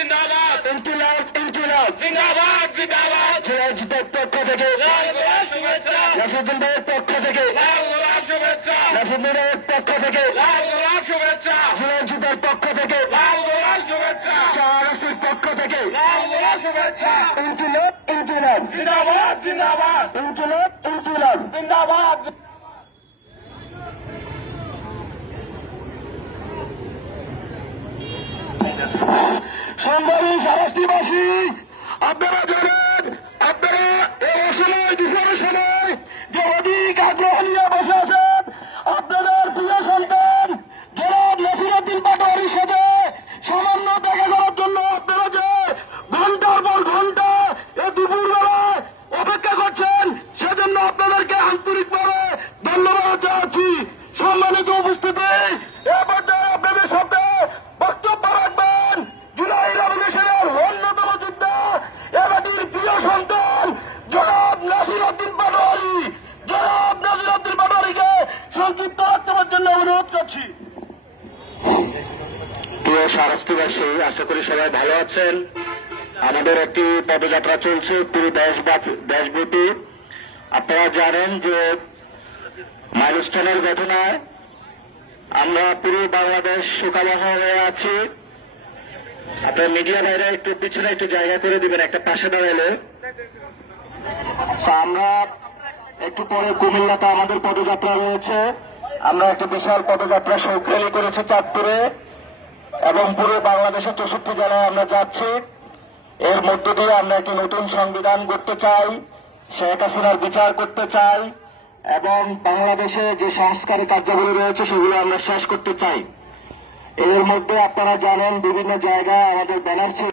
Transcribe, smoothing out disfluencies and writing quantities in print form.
জিন্দাবাদ ইনকিলাব ইনকিলাব জিন্দাবাদ জিন্দাবাদ সিরাজদের পক্ষ থেকে লাল গোলাপ শুভেচ্ছা নাসিরুদ্দিন ভাইয়ের পক্ষ থেকে লাল গোলাপ শুভেচ্ছা নাসিরুদ্দিন ভাইয়ের পক্ষ থেকে লাল গোলাপ শুভেচ্ছা সিরাজদের পক্ষ থেকে লাল গোলাপ শুভেচ্ছা শাহরাস্তির পক্ষ থেকে লাল গোলাপ শুভেচ্ছা ইনকিলাব ইনকিলাব জিন্দাবাদ জিন্দাবাদ ইনকিলাব ইনকিলাব জিন্দাবাদ সংগ্রামী শাহরাস্তিবাসী, আপনারা জানেন, আপনারা এই সময় দুপুরের সময় যে অধিক আগ্রহ নিয়ে বসে আছেন, আপনাদের প্রিয় সন্তান জনাব নাসিরুদ্দিন পাটোয়ারির সাথে সামান্য দেখা করার জন্য আপনারা যে ঘন্টার পর ঘন্টা এই দুপুরবেলায় অপেক্ষা করছেন, সেজন্য আপনাদেরকে আন্তরিকভাবে ধন্যবাদ জানাচ্ছি। সম্মানিত উপস্থিতি, এ পর্যায়ে আপনাদের সাথে বক্তব্য রাখবেন জুলাই রেভলিউশনের অন্যতম যোদ্ধা, এবাটির প্রিয় সন্তান জনাব নাসিরুদ্দিন পাটোয়ারি। জনাব নাসিরুদ্দিন পাটোয়ারিকে সংক্ষিপ্ত বক্তব্যের জন্য অনুরোধ করছি। প্রিয় শাহরাস্তিবাসী, আশা করি সবাই ভালো আছেন। আমাদের একটি পদযাত্রা চলছে পুরো দেশব্যাপী। আপনারা জানেন যে মাইলস্টোনের ঘটনায় আমরা পুরো বাংলাদেশ শোকাবহ হয়ে আছি। আপনার মিডিয়া ভাইরা একটু পিছনে একটু জায়গা করে দিবেন, একটা পাশে দাঁড়ালে। আমরা একটু পরে কুমিল্লাতে আমাদের পদযাত্রা রয়েছে। আমরা একটা বিশাল পদযাত্রা শৌখিয়ালি করেছি চাঁদপুরে এবং পুরো বাংলাদেশের 64 জেলায় আমরা যাচ্ছি। এর মধ্য দিয়ে আমরা একটি নতুন সংবিধান করতে চাই, শেখ হাসিনার বিচার করতে চাই এবং বাংলাদেশে যে সংস্কারের কার্যাবলী রয়েছে সেগুলো আমরা শেষ করতে চাই। এর মধ্যে আপনারা জানেন বিভিন্ন জায়গায় আমাদের ব্যানার ছিল।